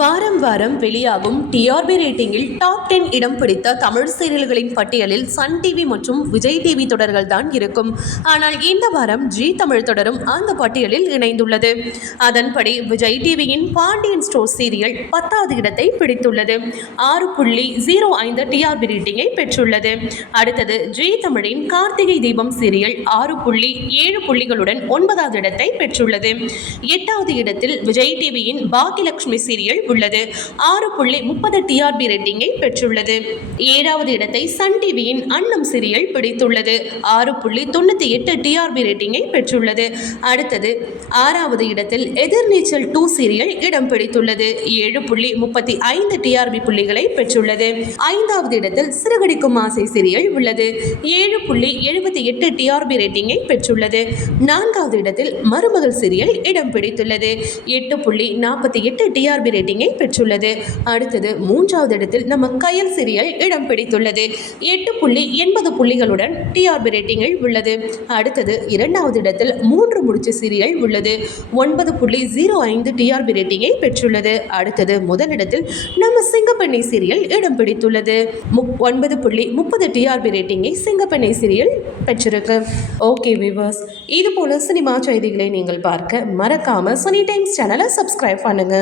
வாரம் வாரம் வெளியாகும் டிஆர்பி ரேட்டிங்கில் டாப் டென் இடம் பிடித்த தமிழ் சீரியல்களின் பட்டியலில் சன் டிவி மற்றும் விஜய் டிவி தொடர்கள் தான் இருக்கும். ஆனால் இந்த வாரம் ஜி தமிழ் தொடரும் அந்த பட்டியலில் இணைந்துள்ளது. அதன்படி விஜய் டிவியின் பாண்டியன் ஸ்டோர் சீரியல் பத்தாவது இடத்தை பிடித்துள்ளது. ஆறு புள்ளி ஜீரோ ஐந்து டிஆர்பி ரேட்டிங்கை பெற்றுள்ளது. அடுத்தது ஜி தமிழின் கார்த்திகை தீபம் சீரியல் ஆறு புள்ளி ஏழு புள்ளிகளுடன் ஒன்பதாவது இடத்தை பெற்றுள்ளது. எட்டாவது இடத்தில் விஜய் டிவியின் பாக்கியலட்சுமி சீரியல் உள்ளது. ஆறு புள்ளி முப்பது டிஆர்பி ரேட்டிங்கை பெற்றுள்ளது. ஏழாவது இடத்தை சன் டிவியின் அன்னம் சீரியல் பிடித்துள்ளது. ஆறு புள்ளி தொண்ணூற்றி எட்டு டிஆர்பி ரேட்டிங்கை பெற்றுள்ளது. அடுத்தது ஆறாவது இடத்தில் எதிர்நீச்சல் டூ சீரியல் இடம் பிடித்துள்ளது. ஏழு புள்ளி முப்பத்தி ஐந்து டிஆர்பி புள்ளிகளை பெற்றுள்ளது. ஐந்தாவது இடத்தில் சிறுகடிக்கும் ஆசை சீரியல் உள்ளது. ஏழு புள்ளி எழுபத்தி எட்டு டிஆர்பி ரேட்டிங்கை பெற்றுள்ளது. நான்காவது இடத்தில் மருமகள் சீரியல் இடம் பிடித்துள்ளது. எட்டு புள்ளி நாற்பத்தி எட்டு டிஆர்பி ரேட்டிங் ரேட்டிங்கை பெற்றுள்ளது. அடுத்தது மூன்றாவது இடத்தில் நம்ம கயல் சீரியல் இடம் பிடித்துள்ளது. எட்டு புள்ளி எண்பது புள்ளிகளுடன் டிஆர்பி ரேட்டிங்கில் உள்ளது. அடுத்தது இரண்டாவது இடத்தில் மூன்று முடிச்ச சீரியல் உள்ளது. ஒன்பது புள்ளி ஜீரோ ஐந்து டிஆர்பி ரேட்டிங்கை பெற்றுள்ளது. அடுத்தது முதலிடத்தில் நம்ம சிங்கப்பெண்ணை சீரியல் இடம் பிடித்துள்ளது. முப் ஒன்பது புள்ளி முப்பது டிஆர்பி ரேட்டிங்கை சிங்கப்பெண்ணை சீரியல் பெற்றிருக்கு. ஓகே விவர்ஸ் இது போல சினிமா செய்திகளை நீங்கள் பார்க்க மறக்காம சனி டைம்ஸ் சேனலை சப்ஸ்கிரைப் பண்ணுங்க.